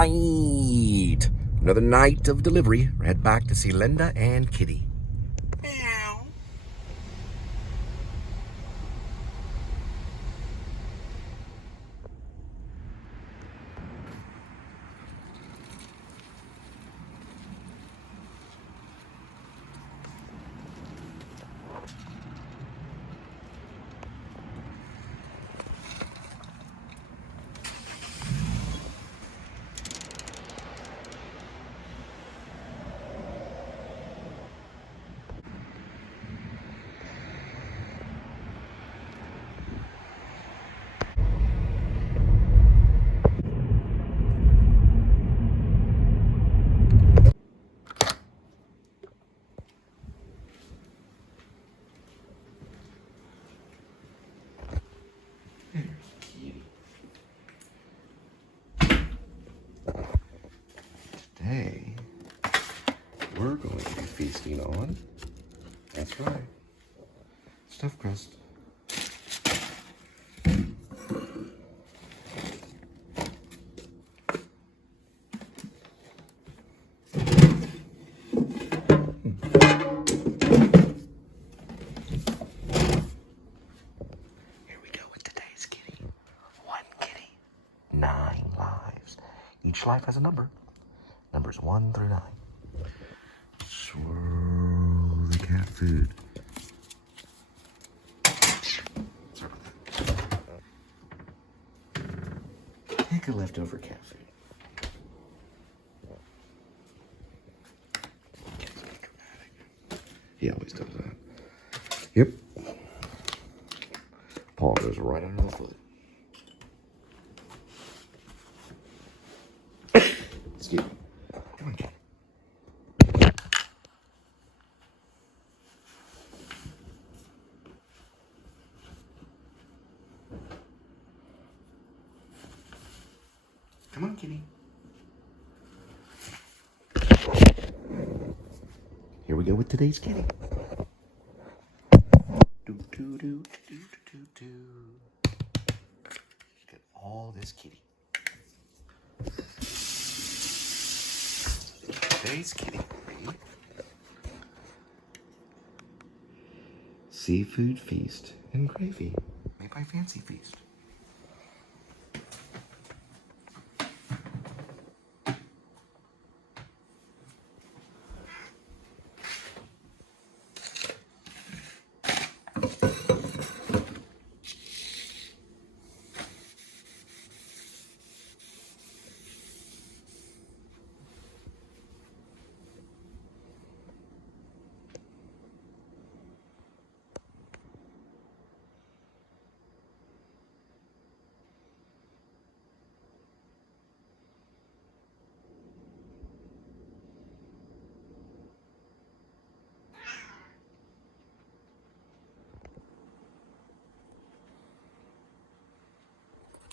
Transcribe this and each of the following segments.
right. Another night of delivery. Head back to see Linda and Kitty. Meow. Today, we're going to be feasting on, that's right, stuffed crust. Here we go with today's kitty. One kitty, 9 lives. Each life has a number. Numbers 1 through 9. Swirl the cat food. Sorry about that. Take a leftover cat food. He always does that. Yep. Paw goes right under the foot. Excuse me. Come on, Cat. Come on, kitty. Here we go with today's kitty. Do do do do do do. Look at all this kitty. Today's kitty. Seafood feast and gravy made by Fancy Feast.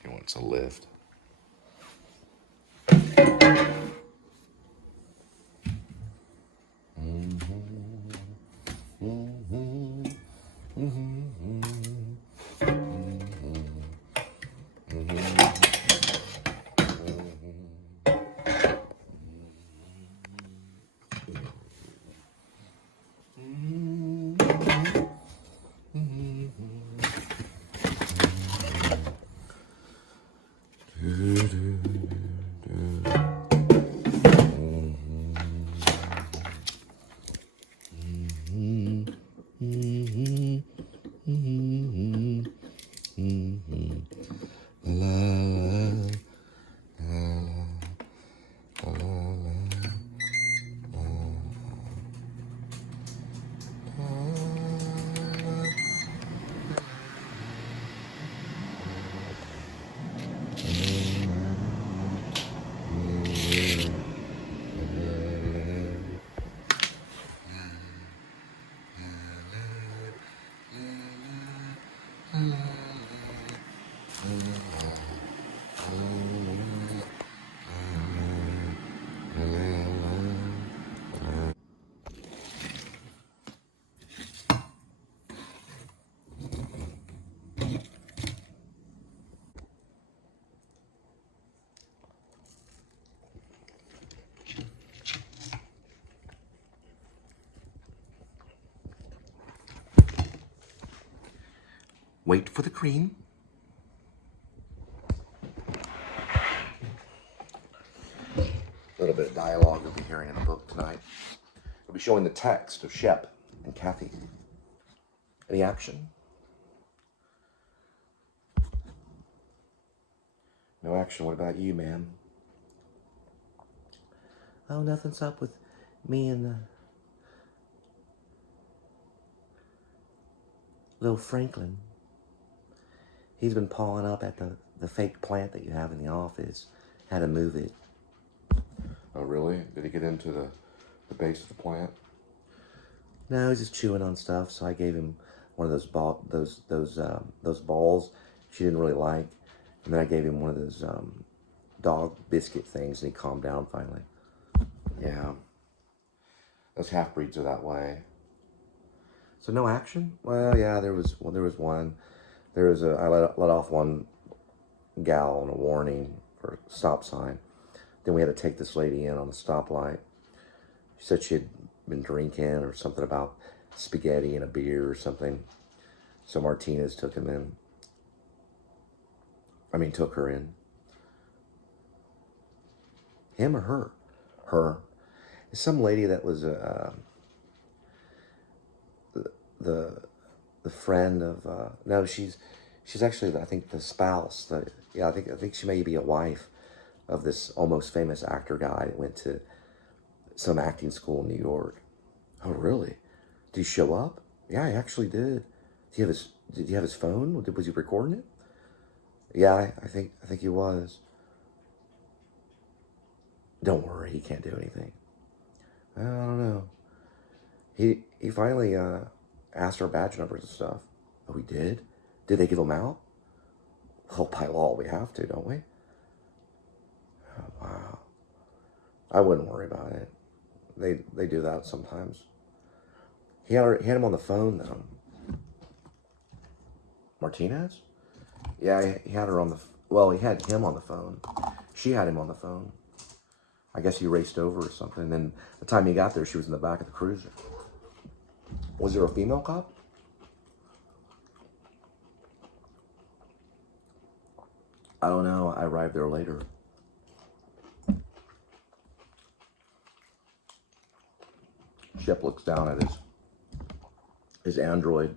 He wants a lift. Wait for the cream. A little bit of dialogue you'll be hearing in the book tonight. We'll be showing the text of Shep and Cathy. Any action? No action. What about you, ma'am? Oh, nothing's up with me and little Franklin. He's been pawing up at the fake plant that you have in the office. Had to move it. Oh, really? Did he get into the base of the plant? No, he's just chewing on stuff. So I gave him one of those balls she didn't really like, and then I gave him one of those dog biscuit things, and he calmed down finally. Yeah, those half breeds are that way. So no action? Well, yeah, there was one. I let off one gal on a warning for a stop sign. Then we had to take this lady in on the stoplight. She said she had been drinking or something about spaghetti and a beer or something. So Martinez took her in. Him or her? Her. It's some lady that was the friend of no, she's actually, I think, the spouse. I think she may be a wife of this almost famous actor guy that went to some acting school in New York. Oh, really? Did he show up? Yeah, he actually did. Did he have his phone? Was he recording it? Yeah, I think he was. Don't worry, he can't do anything. I don't know. He finally asked our badge numbers and stuff. Oh, he did? Did they give them out? Well, by law, we have to, don't we? Oh, wow. I wouldn't worry about it. They do that sometimes. He had him on the phone, though. Martinez? Yeah, he had her on the... Well, he had him on the phone. She had him on the phone. I guess he raced over or something. Then the time he got there, she was in the back of the cruiser. Was there a female cop? I don't know. I arrived there later. Shep looks down at his Android,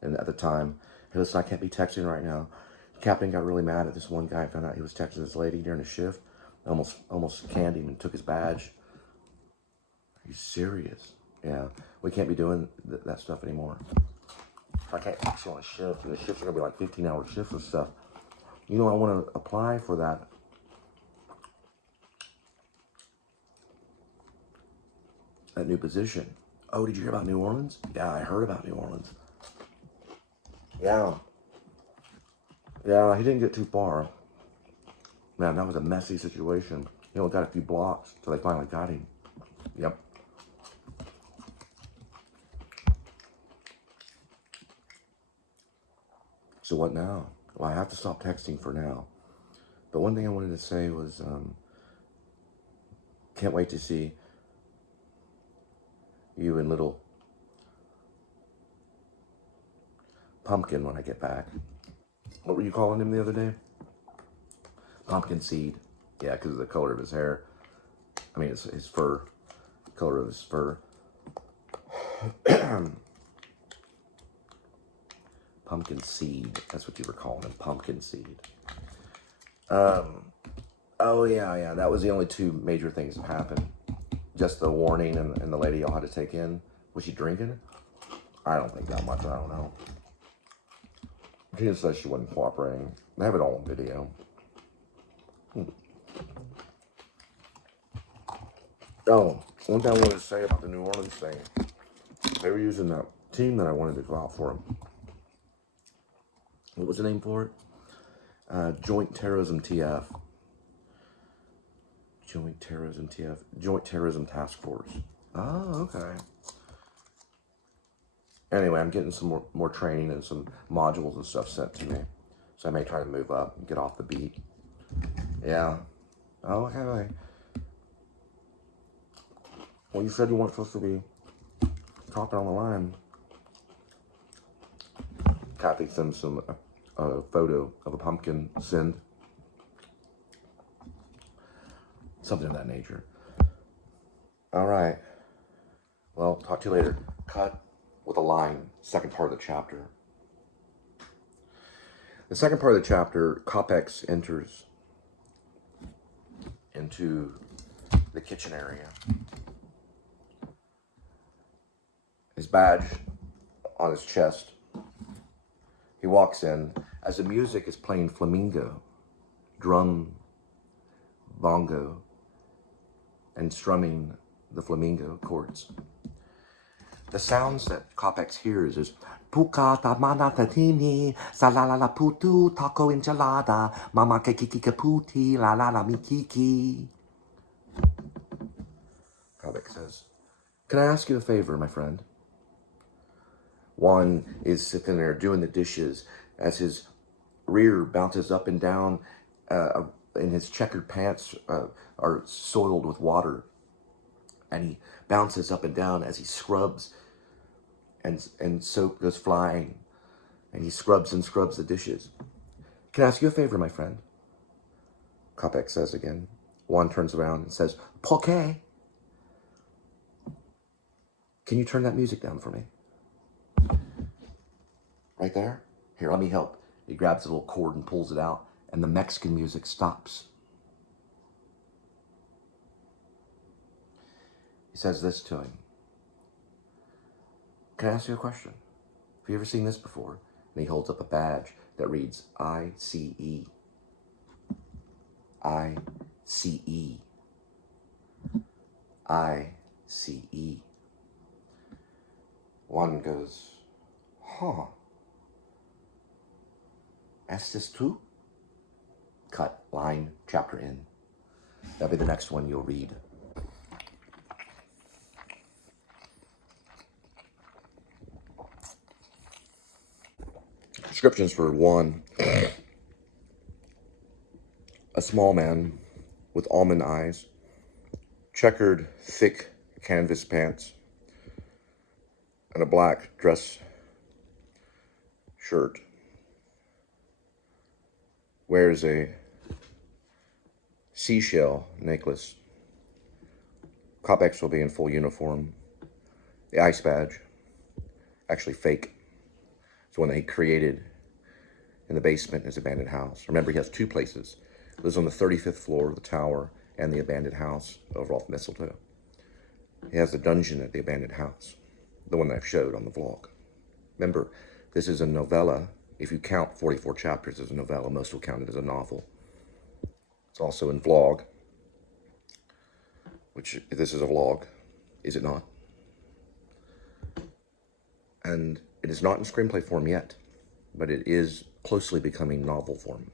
and at the time, hey, listen, I can't be texting right now. The captain got really mad at this one guy. Found out he was texting this lady during his shift. Almost canned him and took his badge. Are you serious? Yeah, we can't be doing that stuff anymore. I can't text you on a shift, and the shifts are gonna be like 15-hour shifts and stuff. You know, I want to apply for that new position. Oh, did you hear about New Orleans? Yeah, I heard about New Orleans. Yeah, he didn't get too far. Man, that was a messy situation. He only got a few blocks till they finally got him. Yep. So what now? Well, I have to stop texting for now. But one thing I wanted to say was, can't wait to see you and little Pumpkin when I get back. What were you calling him the other day? Pumpkin seed. Yeah, because of the color of his hair. I mean, it's his fur. Color of his fur. Pumpkin seed. That's what you were calling him. Pumpkin seed. Oh, yeah. That was the only two major things that happened. Just the warning and the lady y'all had to take in. Was she drinking? I don't think that much. I don't know. She just says she wasn't cooperating. They have it all on video. Oh, one thing I wanted to say about the New Orleans thing. They were using that team that I wanted to go out for. What was the name for it? Joint Terrorism TF. Joint Terrorism TF. Joint Terrorism Task Force. Oh, okay. Anyway, I'm getting some more training and some modules and stuff sent to me. So I may try to move up and get off the beat. Yeah. Oh, okay. Well, you said you weren't supposed to be talking on the line. Cathy sends some a photo of a pumpkin send. Something of that nature. All right. Well, talk to you later. Cut with a line, second part of the chapter. The second part of the chapter, Coppex enters into the kitchen area. His badge on his chest. He walks in as the music is playing flamenco, drum, bongo, and strumming the flamenco chords. The sounds that Coppex hears is Puka tamana tatini, salalala putu, taco enchilada, mama kekiki puti, la la la mikiki. Coppex says, "Can I ask you a favor, my friend?" Juan is sitting there doing the dishes as his rear bounces up and down, and his checkered pants are soiled with water. And he bounces up and down as he scrubs, and soap goes flying, and he scrubs and scrubs the dishes. "Can I ask you a favor, my friend?" Coppex says again. Juan turns around and says, "Por qué?" "Can you turn that music down for me?" "Right there? Here, let me help." He grabs a little cord and pulls it out, and the Mexican music stops. He says this to him. "Can I ask you a question? Have you ever seen this before?" And he holds up a badge that reads ICE. ICE. ICE. Juan goes, "Huh. Estes tú?" Cut, line, chapter in. That'll be the next one you'll read. Descriptions for Juan. A small man with almond eyes, checkered, thick canvas pants, and a black dress shirt. Wears a seashell necklace. Coppex will be in full uniform. The ice badge, actually fake. It's one that he created in the basement in his abandoned house. Remember, he has two places. He lives on the 35th floor of the tower and the abandoned house over off Mistletoe. He has a dungeon at the abandoned house, the one that I've showed on the vlog. Remember, this is a novella. If you count 44 chapters as a novella, most will count it as a novel. It's also in vlog, which this is a vlog, is it not? And it is not in screenplay form yet, but it is closely becoming novel form.